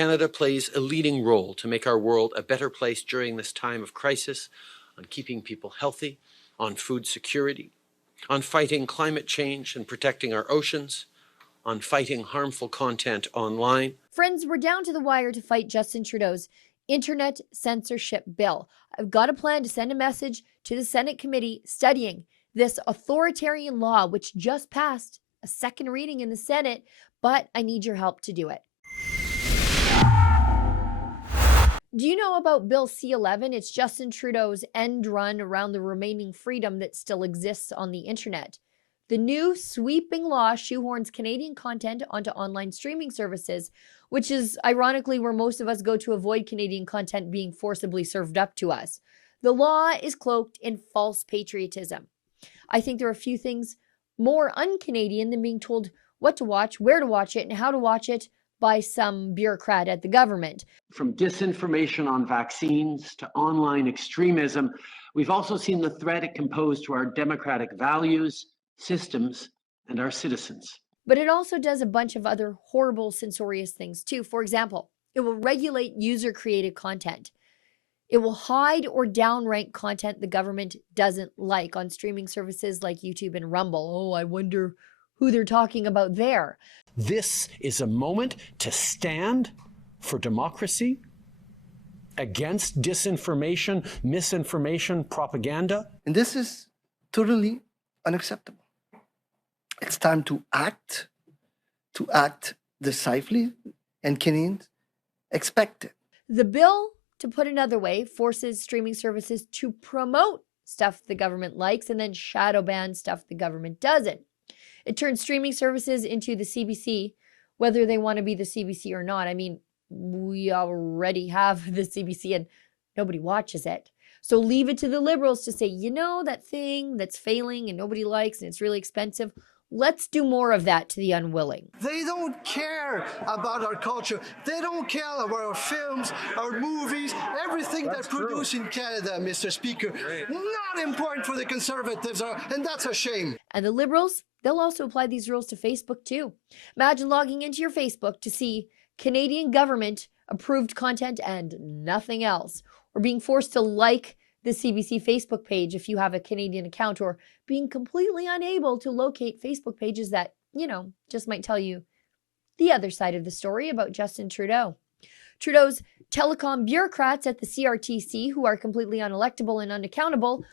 Canada plays a leading role to make our world a better place during this time of crisis, on keeping people healthy, on food security, on fighting climate change and protecting our oceans, on fighting harmful content online. Friends, we're down to the wire to fight Justin Trudeau's internet censorship bill. I've got a plan to send a message to the Senate committee studying this authoritarian law, which just passed a second reading in the Senate, but I need your help to do it. Do you know about Bill C-11? It's Justin Trudeau's end run around the remaining freedom that still exists on the internet. The new sweeping law shoehorns Canadian content onto online streaming services, which is ironically where most of us go to avoid Canadian content being forcibly served up to us. The law is cloaked in false patriotism. I think there are a few things more un-Canadian than being told what to watch, where to watch it, and how to watch it by some bureaucrat at the government. From disinformation on vaccines to online extremism, we've also seen the threat it can pose to our democratic values, systems, and our citizens. But it also does a bunch of other horrible, censorious things too. For example, it will regulate user-created content. It will hide or downrank content the government doesn't like on streaming services like YouTube and Rumble. Oh, I wonder who they're talking about there. This is a moment to stand for democracy, against disinformation, misinformation, propaganda. And this is totally unacceptable. It's time to act decisively, and Canadians expect it. The bill, to put another way, forces streaming services to promote stuff the government likes and then shadow ban stuff the government doesn't. It turns streaming services into the CBC, whether they want to be the CBC or not. I mean, we already have the CBC and nobody watches it. So leave it to the Liberals to say, you know, that thing that's failing and nobody likes and it's really expensive. Let's do more of that to the unwilling. They don't care about our culture. They don't care about our films, our movies, everything that's produced in Canada, Mr. Speaker. Not important for the Conservatives, and that's a shame. And the Liberals, they'll also apply these rules to Facebook too. Imagine logging into your Facebook to see Canadian government approved content and nothing else, or being forced to like the CBC Facebook page if you have a Canadian account, or being completely unable to locate Facebook pages that, you know, just might tell you the other side of the story about Justin Trudeau. Trudeau's telecom bureaucrats at the CRTC, who are completely unelectable and unaccountable,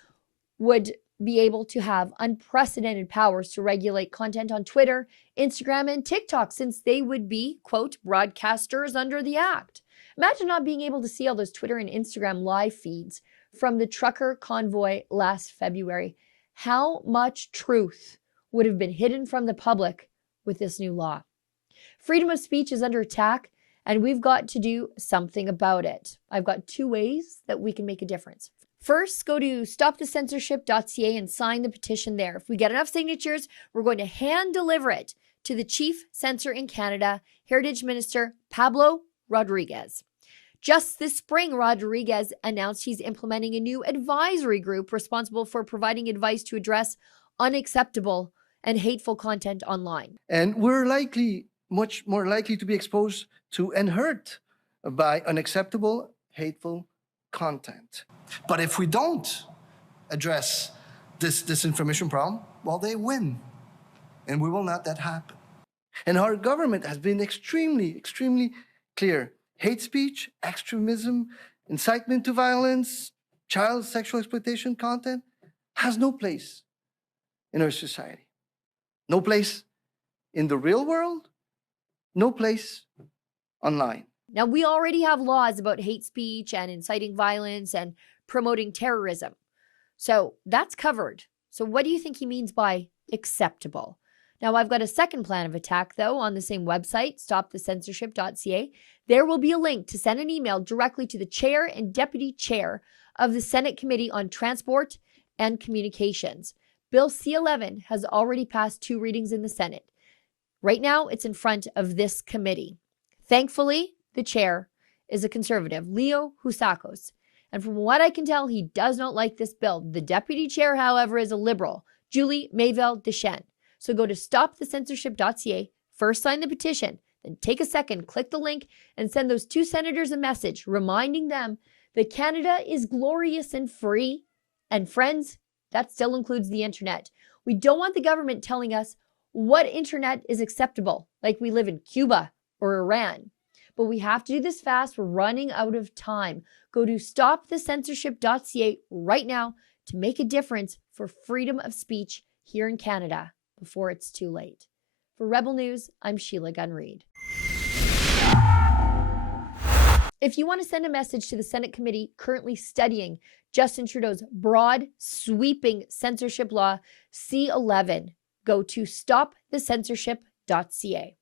would be able to have unprecedented powers to regulate content on Twitter, Instagram, and TikTok, since they would be, quote, broadcasters under the act. Imagine not being able to see all those Twitter and Instagram live feeds from the trucker convoy last February. How much truth would have been hidden from the public with this new law? Freedom of speech is under attack, and we've got to do something about it. I've got two ways that we can make a difference. First, go to stopthecensorship.ca and sign the petition there. If we get enough signatures, we're going to hand deliver it to the chief censor in Canada, Heritage Minister Pablo Rodriguez. Just this spring, Rodriguez announced he's implementing a new advisory group responsible for providing advice to address unacceptable and hateful content online. And we're much more likely to be exposed to and hurt by unacceptable, hateful content. But if we don't address this disinformation problem, well, they win. And we will not let that happen. And our government has been extremely clear. Hate speech, extremism, incitement to violence, child sexual exploitation content has no place in our society. No place in the real world, no place online. Now, we already have laws about hate speech and inciting violence and promoting terrorism. So that's covered. So what do you think he means by acceptable? Now, I've got a second plan of attack, though, on the same website, stopthecensorship.ca. There will be a link to send an email directly to the chair and deputy chair of the Senate Committee on Transport and Communications. Bill C-11 has already passed 2 readings in the Senate. Right now, it's in front of this committee. Thankfully, the chair is a conservative, Leo Housakos. And from what I can tell, he does not like this bill. The deputy chair, however, is a Liberal, Julie Mayville Deschênes. So go to stopthecensorship.ca, first sign the petition, then take a second, click the link, and send those 2 senators a message reminding them that Canada is glorious and free. And friends, that still includes the internet. We don't want the government telling us what internet is acceptable, like we live in Cuba or Iran. But we have to do this fast. We're running out of time. Go to stopthecensorship.ca right now to make a difference for freedom of speech here in Canada before it's too late. For Rebel News, I'm Sheila Gunn Reid. If you want to send a message to the Senate committee currently studying Justin Trudeau's broad, sweeping censorship law, C-11, go to stopthecensorship.ca.